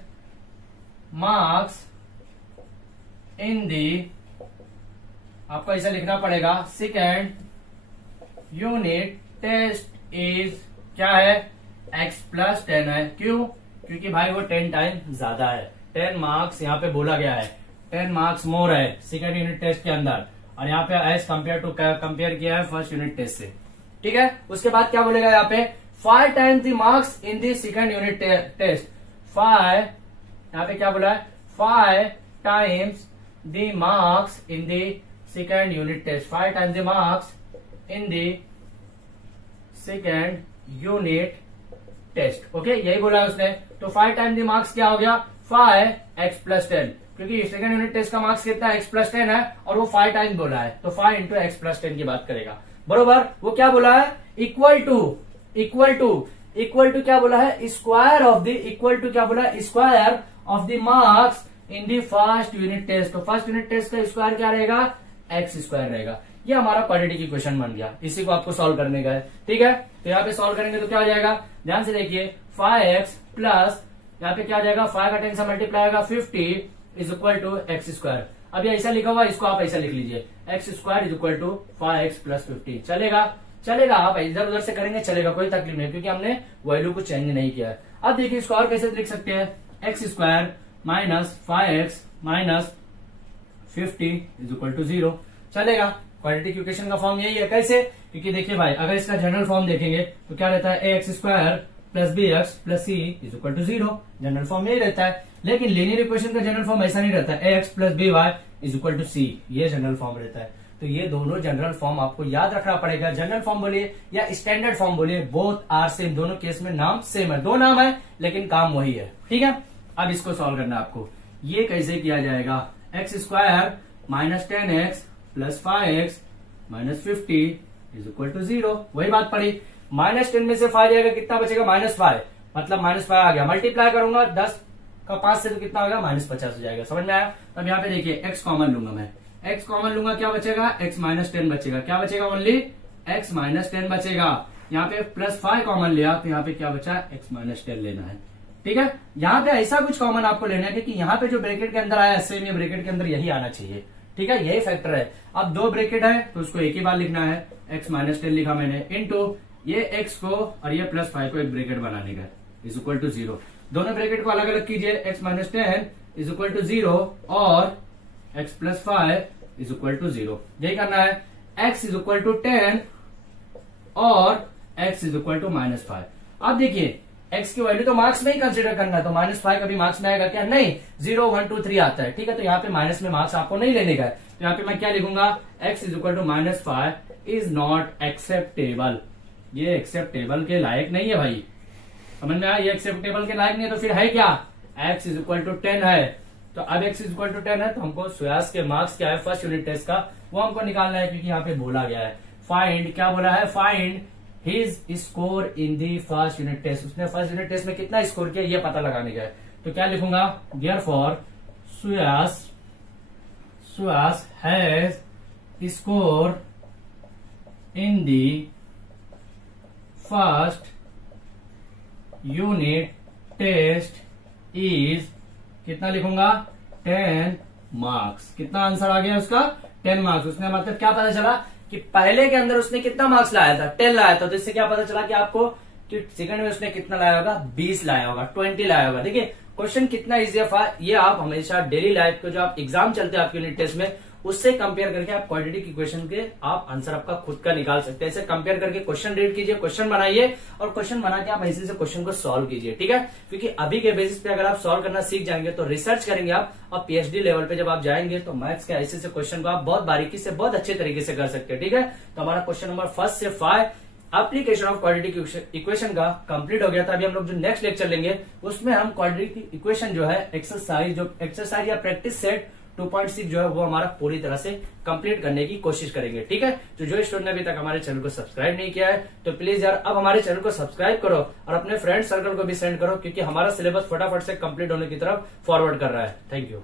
मार्क्स इन दी, आपको ऐसा लिखना पड़ेगा, सेकेंड यूनिट टेस्ट इज क्या है? x प्लस 10 है। क्यों? क्योंकि भाई वो 10 टाइम ज्यादा है, 10 मार्क्स यहाँ पे बोला गया है, 10 मार्क्स मोर है सेकेंड यूनिट टेस्ट के अंदर, और यहाँ पे एज कंपेयर किया है फर्स्ट यूनिट टेस्ट से, ठीक है। उसके बाद क्या बोलेगा यहाँ पे? 5 times the marks in the second unit test. 5 यहाँ पे क्या बोला है? 5 times the marks in the second unit test, 5 times the marks in the second unit test. Okay, यही बोला है उसने। तो 5 टाइम्स द मार्क्स क्या हो गया? 5x प्लस 10, क्योंकि सेकेंड यूनिट टेस्ट का मार्क्स कितना है? x प्लस 10 है, और वो 5 टाइम्स बोला है, तो 5 इंटू x प्लस 10 की बात करेगा, बरोबर। वो क्या बोला है? इक्वल टू क्या बोला है? Square of the, equal to क्या बोला है? Square of the marks in the first unit test. तो फर्स्ट यूनिट टेस्ट का स्क्वायर क्या रहेगा? x स्क्वायर रहेगा। ये हमारा क्वाड्रेटिक की क्वेश्चन बन गया, इसी को आपको सॉल्व करने का है, ठीक है। तो यहाँ पे सॉल्व करेंगे तो क्या हो जाएगा? ध्यान से देखिए, 5x प्लस यहाँ पे क्या आ जाएगा? 5 का 10 से मल्टीप्लाई होगा 50 is equal to x square. अभी ऐसा लिखा हुआ, इसको आप ऐसा लिख लीजिए, x square is equal to 5x plus 50। चलेगा, आप इधर उधर से करेंगे चलेगा, कोई तकलीफ नहीं, क्योंकि हमने वैल्यू को चेंज नहीं किया है। अब देखिए इसको और कैसे लिख सकते हैं? X square minus 5x minus 50 is equal to 0। चलेगा, क्वाड्रेटिक इक्वेशन का फॉर्म यही है। कैसे? क्योंकि देखिए भाई अगर इसका जनरल फॉर्म देखेंगे तो क्या रहता है? ax square plus bx plus c is equal to 0। General form यही रहता है, लेकिन लीनियर इक्वेशन का जनरल फॉर्म ऐसा नहीं रहता है, ax plus by is equal to c, ये जनरल फॉर्म रहता है। तो ये दोनों जनरल फॉर्म आपको याद रखना पड़ेगा। जनरल फॉर्म बोलिए या स्टैंडर्ड फॉर्म बोलिए, बोथ आर सेम, दोनों केस में नाम सेम है, दो नाम है लेकिन काम वही है, ठीक है। अब इसको सॉल्व करना है आपको। ये कैसे किया जाएगा? X square minus 10x plus 5x minus 50 is equal to 0। वही बात पड़ी, माइनस 10 में से 5 जाएगा, कितना बचेगा? -5, मतलब -5 आ गया। मल्टीप्लाई करूंगा 10 का 5 से तो कितना होगा? -50 हो जाएगा। समझ में आया? अब यहाँ पे देखिए x कॉमन लूंगा मैं, x कॉमन लूंगा, क्या बचेगा? x माइनस 10 बचेगा। क्या बचेगा? ओनली x माइनस 10 बचेगा। यहाँ पे प्लस 5 कॉमन लिया तो यहाँ पे क्या बचा? x माइनस 10 लेना है, ठीक है। यहाँ पे ऐसा कुछ कॉमन आपको लेना है, क्योंकि यहाँ पे जो ब्रैकेट के अंदर आया सेम ये ब्रैकेट के अंदर यही आना चाहिए, ठीक है। यही फैक्टर है। अब दो ब्रैकेट है तो उसको एक ही बार लिखना है, x माइनस 10 लिखा मैंने, इनटू ये x को और ये प्लस 5 को एक ब्रैकेट बनाने का इज इक्वल टू 0। दोनों ब्रैकेट को अलग अलग कीजिए, x minus 10 is equal to 0 और x plus 5 is equal to 0। यही करना है, x इज इक्वल टू 10 और x इज इक्वल टू -5। अब देखिए x की वैल्यू तो मार्क्स में ही कंसीडर करना है, तो -5 कभी मार्क्स में आएगा क्या? नहीं, 0 1 2 3 आता है, ठीक है। तो यहाँ पे माइनस में मार्क्स आपको नहीं लेने का है, तो यहाँ पे मैं क्या लिखूंगा? x is equal to -5 is not acceptable. ये एक्सेप्टेबल के लायक नहीं है भाई, समझ में आया? ये एक्सेप्टेबल के लायक नहीं है तो फिर है क्या? x इज इक्वल टू 10 है। तो अब x इज इक्वल टू 10 है तो हमको सुयास के मार्क्स क्या है फर्स्ट यूनिट टेस्ट का, वो हमको निकालना है, क्योंकि यहाँ पे बोला गया है फाइंड, क्या बोला है? Find his score in the first unit test. उसने फर्स्ट यूनिट टेस्ट में कितना स्कोर किया ये पता लगाने का है। तो क्या लिखूंगा? Therefore Suyas has score in the first unit test is, कितना लिखूंगा? 10 मार्क्स। कितना आंसर आ गया उसका? 10 मार्क्स। उसने मतलब क्या पता चला कि पहले के अंदर उसने कितना मार्क्स लाया था? 10 लाया था। तो इससे क्या पता चला कि आपको कि सेकंड में उसने कितना लाया होगा? 20 लाया होगा, 20 लाया होगा। देखिए क्वेश्चन कितना इजी था ये आप हमेशा डेली लाइफ के जो आप एग्जाम चलते हैं आपके यूनिट टेस्ट में उससे कंपेयर करके आप क्वाड्रेटिक इक्वेशन के आप आंसर आपका खुद का निकाल सकते हैं। ऐसे कंपेयर करके क्वेश्चन रीड कीजिए, क्वेश्चन बनाइए और क्वेश्चन बना के आप ऐसे से क्वेश्चन को सॉल्व कीजिए, ठीक है। क्योंकि अभी के बेसिस पे अगर आप सॉल्व करना सीख जाएंगे तो रिसर्च करेंगे आप और पीएचडी लेवल पे जब आप जाएंगे तो मैथ्स के ऐसे क्वेश्चन को आप बहुत बारीकी से बहुत अच्छे तरीके से कर सकते हैं, ठीक है। तो हमारा क्वेश्चन नंबर 1 से 5 एप्लीकेशन ऑफ क्वाड्रेटिक इक्वेशन का कंप्लीट हो गया था। अभी हम लोग जो नेक्स्ट लेक्चर लेंगे उसमें हम क्वाड्रेटिक इक्वेशन जो है एक्सरसाइज या प्रैक्टिस सेट 2.6 जो है वो हमारा पूरी तरह से कंप्लीट करने की कोशिश करेंगे, ठीक है। तो जो स्टूडेंट ने अभी तक हमारे चैनल को सब्सक्राइब नहीं किया है तो प्लीज यार अब हमारे चैनल को सब्सक्राइब करो और अपने फ्रेंड सर्कल को भी सेंड करो, क्योंकि हमारा सिलेबस फटाफट से कंप्लीट होने की तरफ फॉरवर्ड कर रहा है। Thank you.